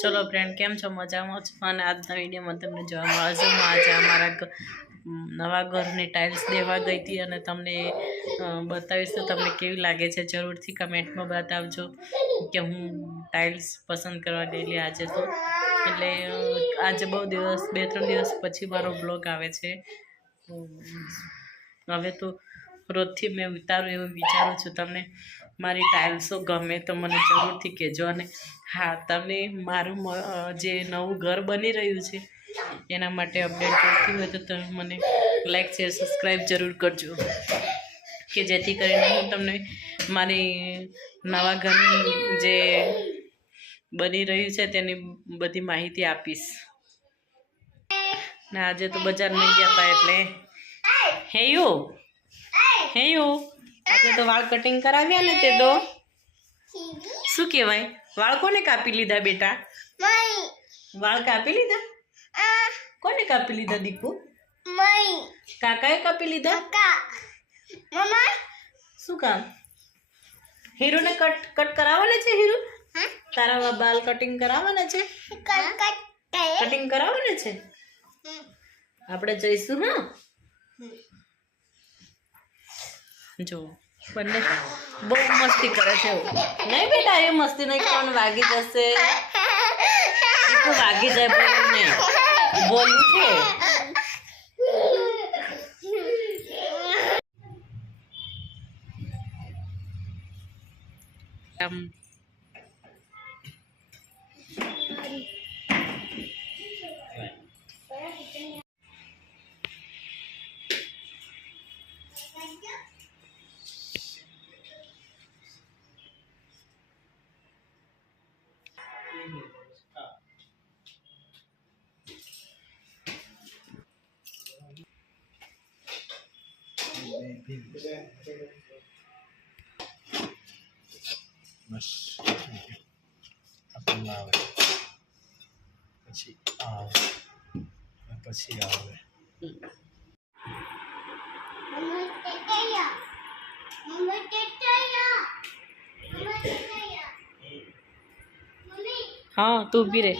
चलो फ्रेंड केम छो मजामां छो अने आजना विडियोमां तमने जोवा मळशे હું આજે અમારા નવા ઘરની ટાઇલ્સ દેવા ગઈ હતી અને તમને બતાવીશ તો તમને કેવી લાગે છે જરૂરથી કમેન્ટમાં બતાવજો કે હું ટાઇલ્સ પસંદ કરવા ગયેલી આજે તો એટલે આજે બહુ દિવસ 2-3 દિવસ પછી મારો બ્લોગ આવે છે હવે તો રોજથી મેં ઉતારું એવું વિચારું છું તમને મારી ટાઇલ્સો ગમે તો મને જરૂરથી કહેજો અને હા તમને મારું જે નવું ઘર બની રહ્યું છે એના માટે અપડેટ જોઈતી હોય તો તમે મને લાઈક શેર સબસ્ક્રાઈબ જરૂર કરજો કે જેથી કરીને હું તમને મારી નવા ઘરની જે બની રહ્યું છે તેની બધી માહિતી આપીશ ને આજે તો બજારમાં ગયા હતા એટલે હેયું આજે તો વાળ કટિંગ કરાવ્યા ને તે તો શું કહેવાય વાળ કોને કાપી લીધા બેટા વાળ કાપી લીધા કોને કાપી લીધા દીકુ કાકાએ કાપી લીધા શું કામ હીરુને કટ કરાવવાના છે હીરુ તારા બાલ કટિંગ કરાવવાના છે કટિંગ કરાવવાના છે આપણે જઈશું હા જો બંને બહુ મસ્તી કરે છે નહીં બેટા એ મસ્તી નહીં કરવાનું વાગી જશે વાગી જાય બોલું નહીં બોલું છે બસ આપણને આવે પછી આવે પછી આવે हाँ तू भी रे